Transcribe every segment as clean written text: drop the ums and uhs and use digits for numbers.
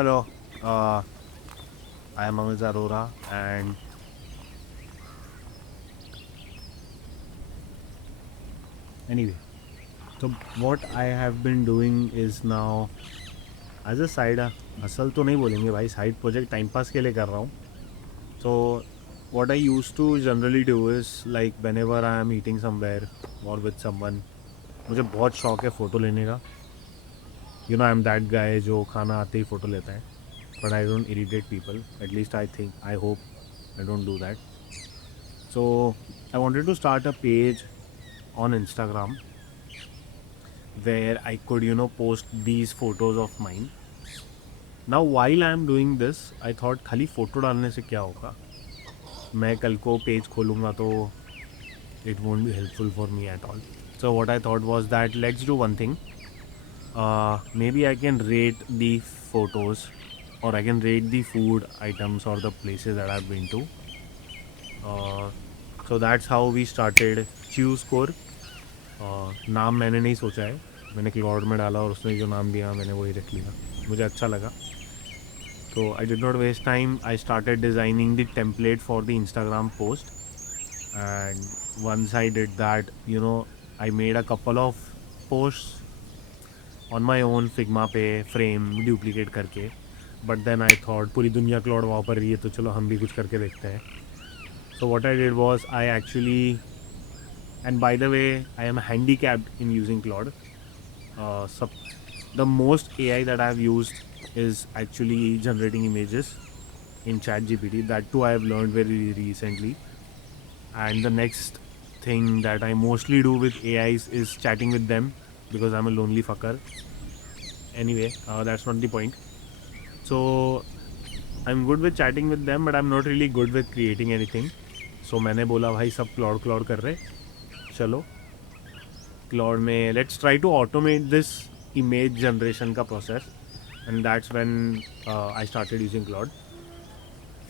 Hello, uh, I am Amit Arora, and anyway, so what I have been doing is now as a side hustle तो नहीं बोलेंगे भाई, side project time pass के लिए कर रहा हूँ. So what I used to generally do is like whenever I am eating somewhere or with someone, मुझे बहुत शौक है फ़ोटो लेने का. You know, I am that guy जो खाना आते ही फ़ोटो लेता है. But I don't irritate people. At least I think, I hope I don't do that. So I wanted to start a page on Instagram where I could, post these photos of mine. Now while I am doing this, I thought खाली photo डालने से क्या होगा. मैं कल को page खोलूँगा तो it won't be helpful for me at all. So what I thought was that let's do one thing. Maybe I can rate the photos, or I can rate the food items or the places that I've been to. So that's how we started Q Score. नाम मैंने नहीं सोचा है, मैंने cloud में डाला और उसने जो नाम दिया मैंने वही रख लिया, मुझे अच्छा लगा. So I did not waste time. I started designing the template for the Instagram post, and once I did that, I made a couple of posts on my own Figma पे frame duplicate करके. But then I thought पूरी दुनिया cloud वहाँ पर रही है तो चलो हम भी कुछ करके देखते हैं. So what I did was I actually, and by the way, I am handicapped in using Claude. The most AI that I have used is actually generating images in ChatGPT. That too I have learned very recently. And the next thing that I mostly do with AIs is chatting with them because I'm a lonely fucker. Anyway, that's not the point. So I'm good with chatting with them, but I'm not really good with creating anything. So मैंने बोला भाई सब cloud कर रहे, चलो Claude में let's try to automate this image generation का process. And that's when I started using Claude.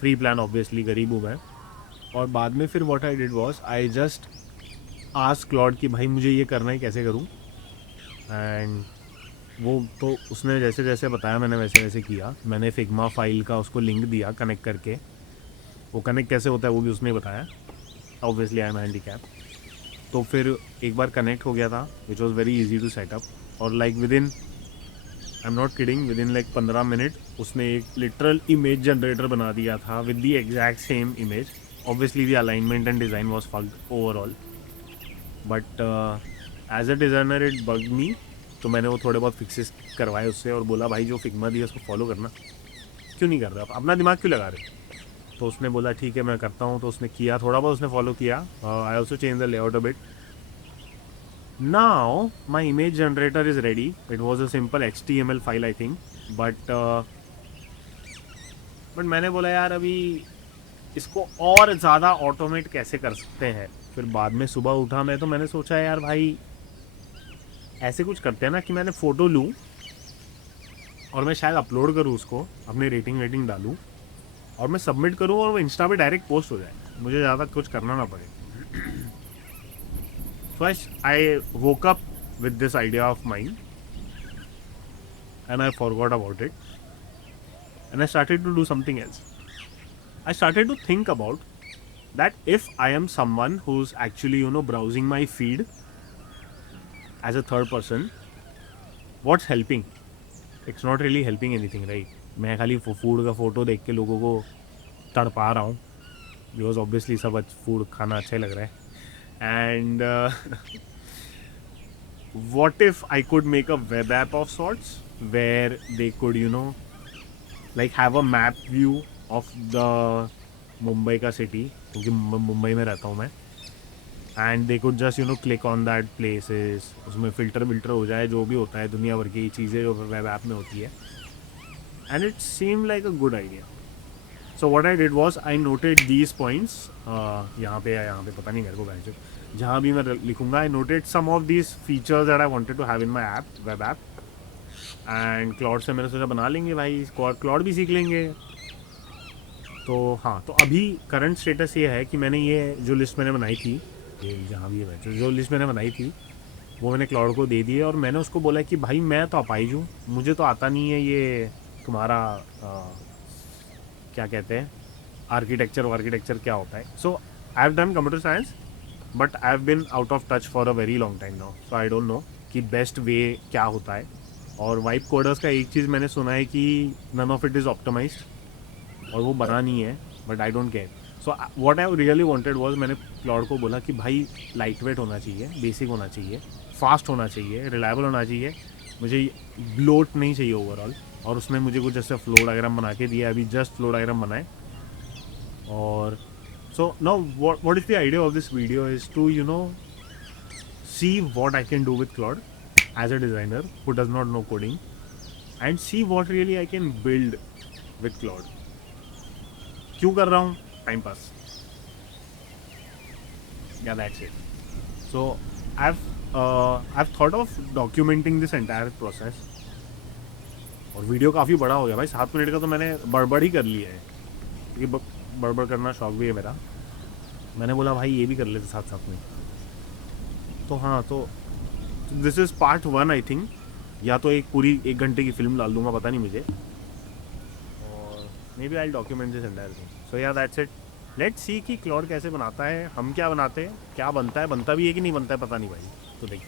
Free plan obviously, गरीब हूँ मैं. और बाद में फिर what I did was I just ask Claude कि भाई मुझे ये करना है, कैसे करूँ. एंड वो तो उसने जैसे जैसे बताया मैंने वैसे वैसे किया. मैंने फिग्मा फाइल का उसको लिंक दिया कनेक्ट करके. वो कनेक्ट कैसे होता है वो भी उसने बताया. Obviously I am handicap. तो फिर एक बार कनेक्ट हो गया था, which was very easy to set up. और like within, I am not kidding, within like 15 minute उसने एक लिटरल इमेज जनरेटर बना दिया था with the exact same image. Obviously the alignment and design was fucked overall, but as a designer it bugged me. तो मैंने वो थोड़े बहुत फिक्सेस करवाए उससे और बोला भाई जो फिग्मा दिया उसको फॉलो करना, क्यों नहीं कर रहे आप, अपना दिमाग क्यों लगा रहे. तो उसने बोला ठीक है मैं करता हूँ. तो उसने किया, थोड़ा बहुत उसने फॉलो किया. I also change the layout a bit. Now my image generator is ready. It was a simple HTML file I think. But मैंने बोला यार अभी इसको और ज़्यादा ऑटोमेट कैसे कर सकते हैं. फिर बाद में सुबह उठा मैं तो मैंने सोचा यार भाई ऐसे कुछ करते हैं ना कि मैंने फ़ोटो लूँ और मैं शायद अपलोड करूँ उसको, अपनी रेटिंग वेटिंग डालूँ और मैं सबमिट करूँ और वो इंस्टा पे डायरेक्ट पोस्ट हो जाए, मुझे ज़्यादा कुछ करना ना पड़े. First I woke up with this idea of mind and I forgot about it and I started to do something else. I started to think about that if I am someone who's actually, browsing my feed as a third person, what's helping? It's not really helping anything, right? मैं खाली food का photo देख के लोगों को तड़पा रहा हूँ बिकॉज ऑब्वियसली सब फूड खाना अच्छा ही लग रहा है. And what if I could make a web app of sorts where they could, like have a map view of the Mumbai का सिटी, क्योंकि मुंबई में रहता हूँ मैं. And they could just click on that places, उसमें फ़िल्टर विल्टर हो जाए, जो भी होता है दुनिया भर की चीज़ें जो वेब ऐप में होती है. And it seem like a good idea. So what I did was I noted these points. यहाँ पे पता नहीं मेरे को बैठ, जहाँ भी मैं लिखूँगा I noted some of these features that I wanted to have in my app, web app. And Claude से मैंने सोचा बना लेंगे भाई, क्लाउड भी सीख लेंगे. तो हाँ, तो अभी करंट स्टेटस ये है कि मैंने ये जो लिस्ट मैंने बनाई थी, ये जहाँ भी है जो लिस्ट मैंने बनाई थी वो मैंने क्लाउड को दे दी है. और मैंने उसको बोला कि भाई मैं तो अपाहिज हूँ, मुझे तो आता नहीं है ये तुम्हारा क्या कहते हैं आर्किटेक्चर क्या होता है. So I have done computer science but I have been out of touch for a very long time now. So I don't know कि बेस्ट वे क्या होता है. और वाइब कोडर्स का एक चीज़ मैंने सुना है कि none of it is optimised और वो बना नहीं है. But I don't care. So what I really wanted was मैंने क्लाउड को बोला कि भाई लाइट वेट होना चाहिए, बेसिक होना चाहिए, फास्ट होना चाहिए, रिलायबल होना चाहिए, मुझे ब्लोट नहीं चाहिए ओवरऑल. और उसने मुझे कुछ जैसे फ्लो डायग्राम बना के दिया. अभी जस्ट फ्लो डायग्राम बनाए. और so now what is the idea of this video is to see what I can do with Claude as a designer who does not know coding and see what really I can build with Claude. क्यों कर रहा हूँ? Time pass. Yeah, that's it. So I've thought of documenting this entire process. और video काफ़ी बड़ा हो गया भाई. 7 मिनट का तो मैंने बड़बड़ ही कर लिया है क्योंकि बड़बड़ करना शौक भी है मेरा. मैंने बोला भाई ये भी कर लेते साथ साथ में. तो हाँ, तो this is part 1 I think. या तो एक पूरी 1 घंटे की फिल्म डाल दूंगा, पता नहीं मुझे. और maybe I document this entire thing. So yeah that's it. Let's see कि क्लॉड कैसे बनाता है, हम क्या बनाते हैं, क्या बनता है, बनता भी है कि नहीं बनता है, पता नहीं भाई. तो देखते हैं.